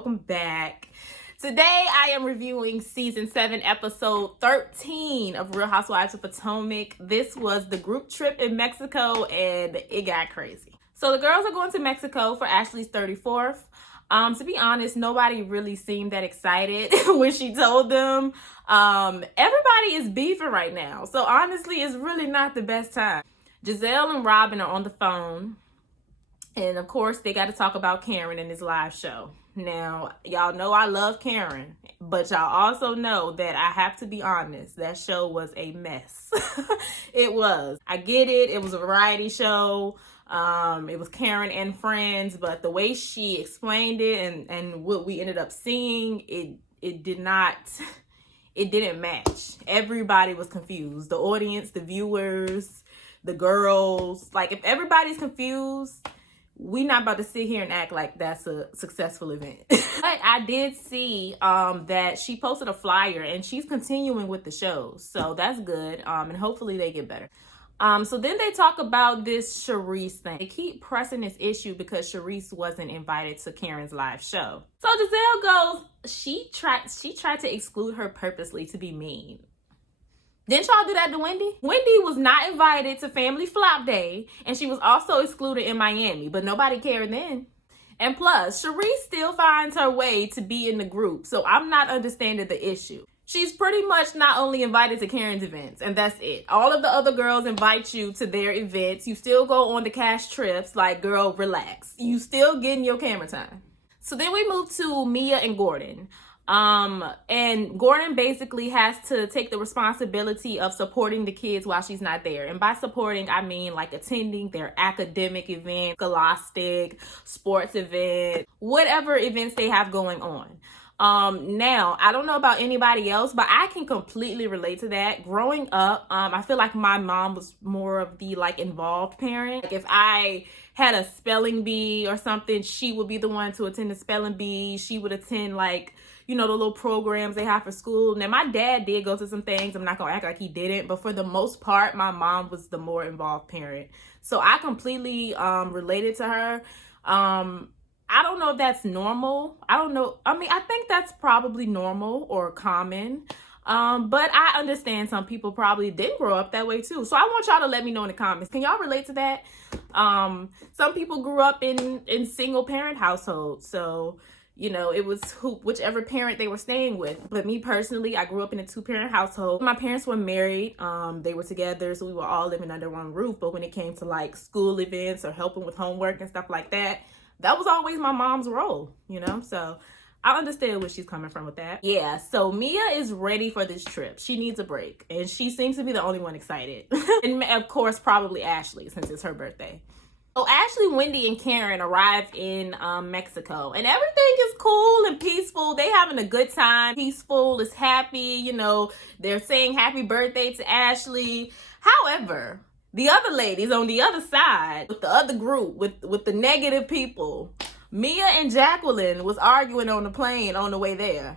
welcome back. Today I am reviewing season 7 episode 13 of Real Housewives of Potomac. This was the group trip in Mexico and it got crazy. So the girls are going to Mexico for Ashley's 34th. To be honest, nobody really seemed that excited when she told them. Everybody is beefing right now. So honestly, it's really not the best time. Giselle and Robin are on the phone. And of course, they got to talk about Karen in this live show. Now, y'all know I love Karen, but y'all also know that I have to be honest. That show was a mess. It was. I get it. It was a variety show. It was Karen and friends, but the way she explained it and what we ended up seeing, it didn't match. Everybody was confused. The audience, the viewers, the girls. Like, if everybody's confused, we not about to sit here and act like that's a successful event. But I did see that she posted a flyer and she's continuing with the shows. So that's good. And hopefully they get better. So then they talk about this Charisse thing. They keep pressing this issue because Charisse wasn't invited to Karen's live show. So Giselle goes, she tried to exclude her purposely to be mean. Didn't y'all do that to Wendy? Wendy was not invited to Family Flop Day, and she was also excluded in Miami, but nobody cared then. And plus, Charisse still finds her way to be in the group, so I'm not understanding the issue. She's pretty much not only invited to Karen's events, and that's it. All of the other girls invite you to their events. You still go on the cash trips. Like, girl, relax. You still getting your camera time. So then we move to Mia and Gordon. And Gordon basically has to take the responsibility of supporting the kids while she's not there. And by supporting, I mean like attending their academic event, scholastic, sports event, whatever events they have going on. Now, I don't know about anybody else, but I can completely relate to that. Growing up, I feel like my mom was more of the like involved parent. Like if I had a spelling bee or something, she would be the one to attend the spelling bee. She would attend like, you know, the little programs they have for school. Now, my dad did go to some things. I'm not going to act like he didn't. But for the most part, my mom was the more involved parent. So I completely related to her. I don't know if that's normal. I don't know. I mean, I think that's probably normal or common. But I understand some people probably didn't grow up that way too. So I want y'all to let me know in the comments. Can y'all relate to that? Some people grew up in single parent households. So, you know, it was whichever parent they were staying with. But me personally, I grew up in a 2-parent household. My parents were married. They were together, so we were all living under one roof. But when it came to like school events or helping with homework and stuff like that, that was always my mom's role, you know? So I understand where she's coming from with that. Yeah, so Mia is ready for this trip. She needs a break. And she seems to be the only one excited. And of course, probably Ashley, since it's her birthday. So Ashley, Wendy, and Karen arrived in Mexico. And everything is cool and peaceful. They having a good time. Peaceful, is happy, you know. They're saying happy birthday to Ashley. However, the other ladies on the other side, with the other group, with the negative people, Mia and Jacqueline was arguing on the plane on the way there.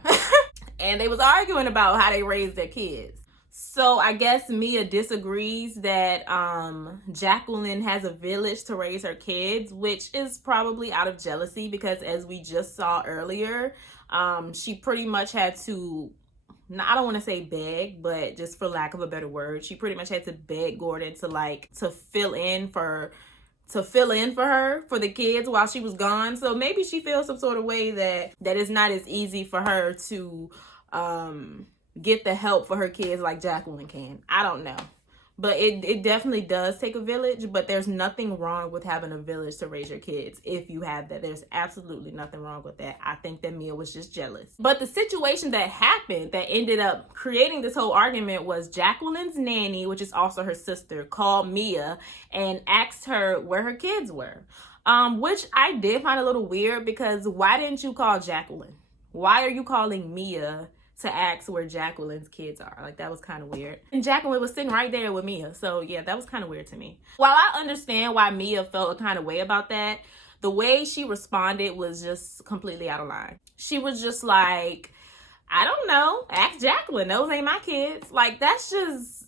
And they was arguing about how they raised their kids. So I guess Mia disagrees that Jacqueline has a village to raise her kids, which is probably out of jealousy because as we just saw earlier, she pretty much had to, I don't want to say beg, but just for lack of a better word, she pretty much had to beg Gordon to fill in for her, for the kids while she was gone. So maybe she feels some sort of way that it's not as easy for her to get the help for her kids like Jacqueline can. I don't know. But it definitely does take a village, but there's nothing wrong with having a village to raise your kids if you have that. There's absolutely nothing wrong with that. I think that Mia was just jealous. But the situation that happened that ended up creating this whole argument was Jacqueline's nanny, which is also her sister, called Mia and asked her where her kids were. Which I did find a little weird because why didn't you call Jacqueline? Why are you calling Mia to ask where Jacqueline's kids are? Like, that was kind of weird. And Jacqueline was sitting right there with Mia. So yeah, that was kind of weird to me. While I understand why Mia felt a kind of way about that, the way she responded was just completely out of line. She was just like, I don't know, ask Jacqueline, those ain't my kids. Like, that's just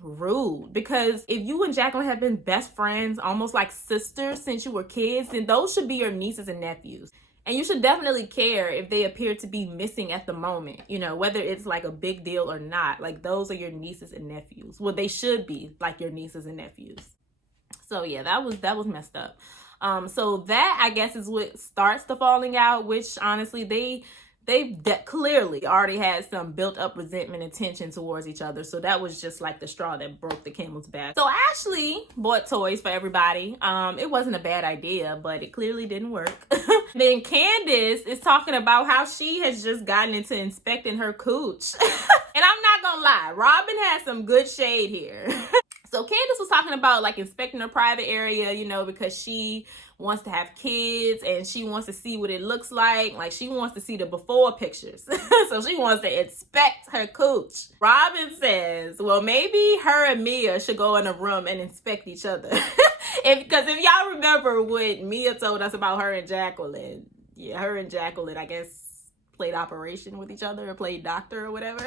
rude, because if you and Jacqueline have been best friends, almost like sisters since you were kids, then those should be your nieces and nephews. And you should definitely care if they appear to be missing at the moment, you know, whether it's like a big deal or not. Like, those are your nieces and nephews. Well, they should be like your nieces and nephews. So yeah, that was messed up. So that, I guess, is what starts the falling out, which honestly, they clearly already had some built up resentment and tension towards each other. So that was just like the straw that broke the camel's back. So Ashley bought toys for everybody. It wasn't a bad idea, but it clearly didn't work. Then Candace is talking about how she has just gotten into inspecting her cooch. And I'm not gonna lie, Robin has some good shade here. So Candace was talking about like inspecting her private area, you know, because she wants to have kids and she wants to see what it looks like. Like, she wants to see the before pictures. So she wants to inspect her cooch. Robin says, well, maybe her and Mia should go in a room and inspect each other. Because if y'all remember what Mia told us about her and Jacqueline, yeah, her and Jacqueline, I guess, played operation with each other or played doctor or whatever.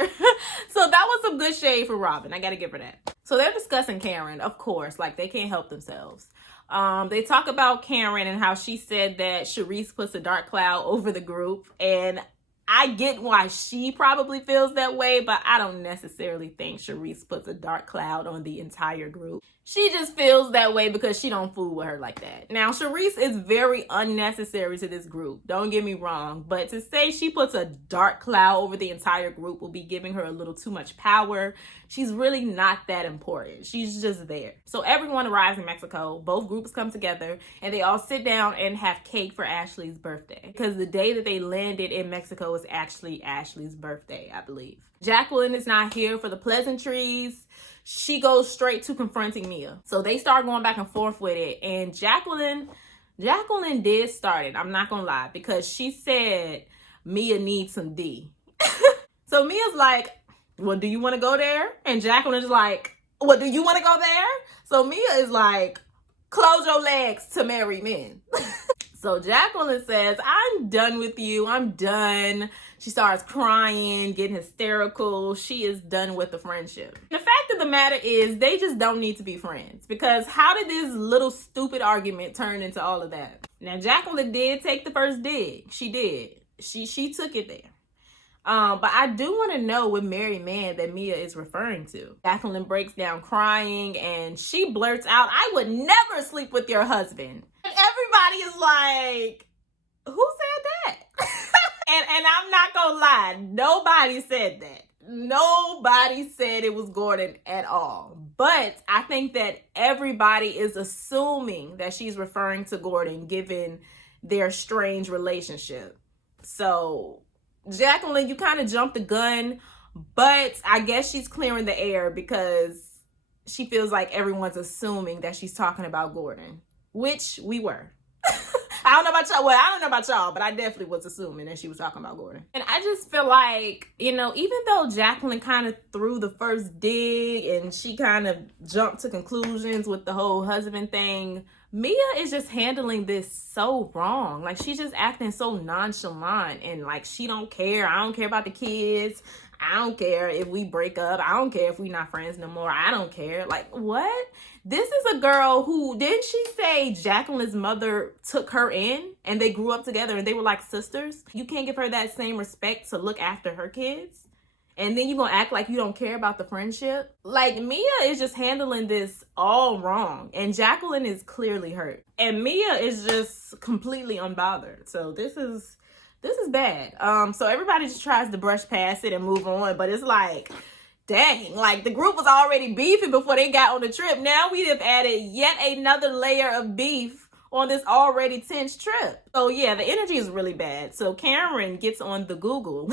So that was some good shade for Robin. I gotta give her that. So they're discussing Karen, of course, like they can't help themselves. They talk about Karen and how she said that Charisse puts a dark cloud over the group, and I get why she probably feels that way, but I don't necessarily think Charisse puts a dark cloud on the entire group. She just feels that way because she don't fool with her like that. Now, Charisse is very unnecessary to this group. Don't get me wrong. But to say she puts a dark cloud over the entire group will be giving her a little too much power. She's really not that important. She's just there. So everyone arrives in Mexico. Both groups come together and they all sit down and have cake for Ashley's birthday. Because the day that they landed in Mexico is actually Ashley's birthday, I believe. Jacqueline is not here for the pleasantries. She goes straight to confronting Mia. So they start going back and forth with it. And Jacqueline did start it. I'm not gonna lie. Because she said Mia needs some D. So Mia's like, well, do you want to go there? And Jacqueline is like, well, do you want to go there? So Mia is like, close your legs to marry men. So Jacqueline says, I'm done with you. I'm done. She starts crying, getting hysterical. She is done with the friendship. The fact of the matter is, they just don't need to be friends. Because how did this little stupid argument turn into all of that? Now, Jacqueline did take the first dig. She did. She took it there. But I do want to know what married man that Mia is referring to. Jacqueline breaks down crying and she blurts out, I would never sleep with your husband. And everybody is like, who said that? and I'm not gonna lie, nobody said that. Nobody said it was Gordon at all. But I think that everybody is assuming that she's referring to Gordon given their strange relationship. So Jacqueline, you kind of jumped the gun, but I guess she's clearing the air because she feels like everyone's assuming that she's talking about Gordon, which we were. I don't know about y'all. Well, I don't know about y'all, but I definitely was assuming that she was talking about Gordon. And I just feel like, you know, even though Jacqueline kind of threw the first dig and she kind of jumped to conclusions with the whole husband thing, Mia is just handling this so wrong. Like, she's just acting so nonchalant and like she don't care. I don't care about the kids. I don't care if we break up. I don't care if we not friends no more. I don't care. Like, what? This is a girl who, didn't she say Jacqueline's mother took her in and they grew up together and they were like sisters? You can't give her that same respect to look after her kids? And then you gonna act like you don't care about the friendship? Like, Mia is just handling this all wrong. And Jacqueline is clearly hurt. And Mia is just completely unbothered. So this is bad. So everybody just tries to brush past it and move on. But it's like, dang, like the group was already beefing before they got on the trip. Now we have added yet another layer of beef on this already tense trip. So yeah, the energy is really bad. So Karen gets on the Google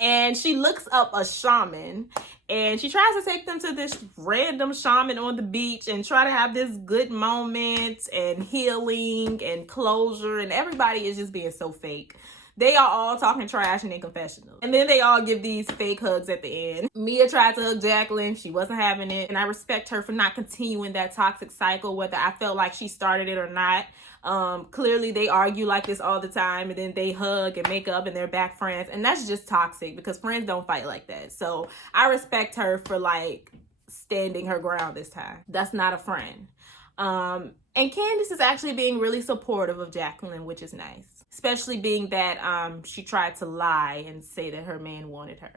and she looks up a shaman and she tries to take them to this random shaman on the beach and try to have this good moment and healing and closure, and everybody is just being so fake. They are all talking trash in their confessional. And then they all give these fake hugs at the end. Mia tried to hug Jacqueline. She wasn't having it. And I respect her for not continuing that toxic cycle, whether I felt like she started it or not. Clearly, they argue like this all the time. And then they hug and make up and they're back friends. And that's just toxic because friends don't fight like that. So I respect her for like standing her ground this time. That's not a friend. And Candace is actually being really supportive of Jacqueline, which is nice. especially being that she tried to lie and say that her man wanted her.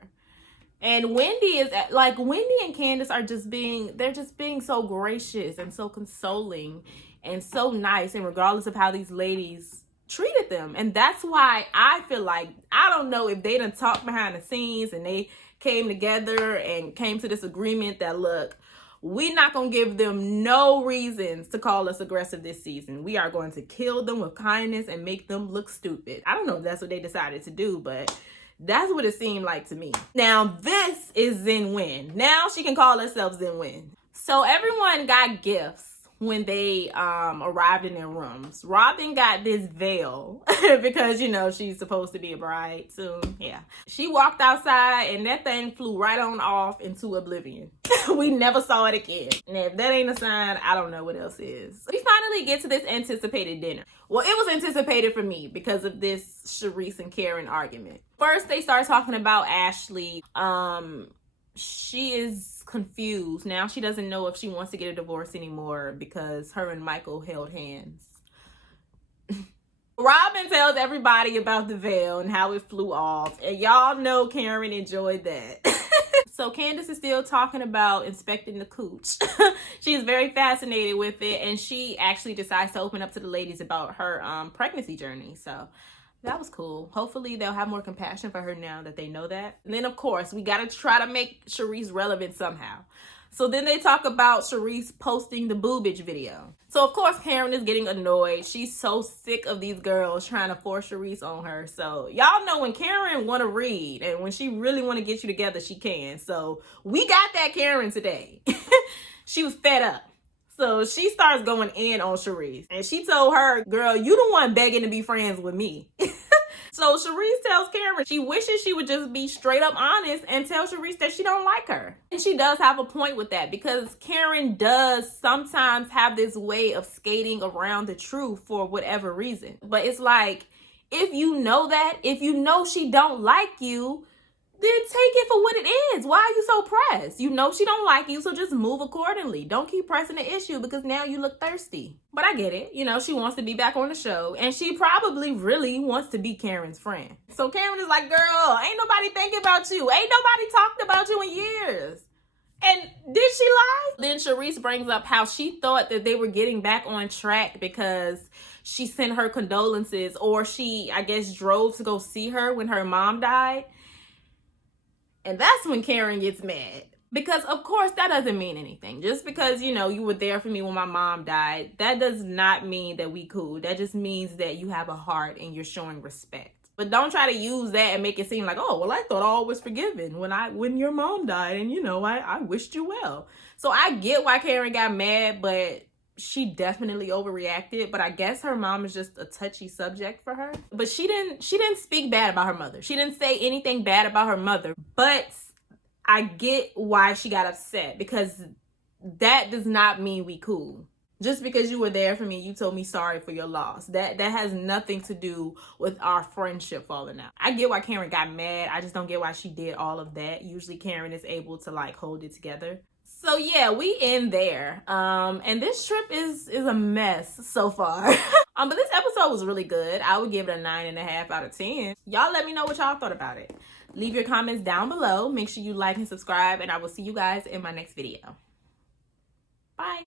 And Wendy and Candace are just being so gracious and so consoling and so nice, and regardless of how these ladies treated them. And that's why I feel like, I don't know if they done talked behind the scenes and they came together and came to this agreement that, look, we're not going to give them no reasons to call us aggressive this season. We are going to kill them with kindness and make them look stupid. I don't know if that's what they decided to do, but that's what it seemed like to me. Now, this is Zen Win. Now she can call herself Zen Win. So everyone got gifts when they arrived in their rooms. Robin got this veil because, you know, she's supposed to be a bride soon. Yeah. She walked outside and that thing flew right on off into oblivion. We never saw it again. And if that ain't a sign, I don't know what else is. We finally get to this anticipated dinner. Well, it was anticipated for me because of this Charisse and Karen argument. First, they start talking about Ashley. She is confused. Now she doesn't know if she wants to get a divorce anymore because her and Michael held hands. Robin tells everybody about the veil and how it flew off. And y'all know Karen enjoyed that. So Candace is still talking about inspecting the cooch. She's very fascinated with it. And she actually decides to open up to the ladies about her pregnancy journey. So that was cool. Hopefully they'll have more compassion for her now that they know that. And then, of course, we got to try to make Charisse relevant somehow. So then they talk about Charisse posting the boobage video. So, of course, Karen is getting annoyed. She's so sick of these girls trying to force Charisse on her. So, y'all know when Karen want to read and when she really want to get you together, she can. So, we got that Karen today. She was fed up. So she starts going in on Charisse. And she told her, girl, you the one begging to be friends with me. So Charisse tells Karen she wishes she would just be straight up honest and tell Charisse that she don't like her. And she does have a point with that because Karen does sometimes have this way of skating around the truth for whatever reason. But it's like, if you know that, if you know she don't like you, then take it for what it is. Why are you so pressed? You know she don't like you, so just move accordingly. Don't keep pressing the issue because now you look thirsty. But I get it. You know, she wants to be back on the show, and she probably really wants to be Karen's friend. So Karen is like, girl, ain't nobody thinking about you. Ain't nobody talked about you in years. And did she lie? Then Charisse brings up how she thought that they were getting back on track because she sent her condolences, or she, I guess, drove to go see her when her mom died. And that's when Karen gets mad. Because, of course, that doesn't mean anything. Just because, you know, you were there for me when my mom died, that does not mean that we cool. That just means that you have a heart and you're showing respect. But don't try to use that and make it seem like, oh, well, I thought all was forgiven when your mom died. And, you know, I wished you well. So I get why Karen got mad, but she definitely overreacted. But I guess her mom is just a touchy subject for her. But she didn't speak bad about her mother. She didn't say anything bad about her mother. But I get why she got upset, because that does not mean we cool. Just because you were there for me, you told me sorry for your loss. That has nothing to do with our friendship falling out. I get why Karen got mad. I just don't get why she did all of that. Usually Karen is able to like hold it together. So yeah, we end there. And this trip is a mess so far. But this episode was really good. I would give it a 9.5 out of 10. Y'all let me know what y'all thought about it. Leave your comments down below. Make sure you like and subscribe, and I will see you guys in my next video. Bye.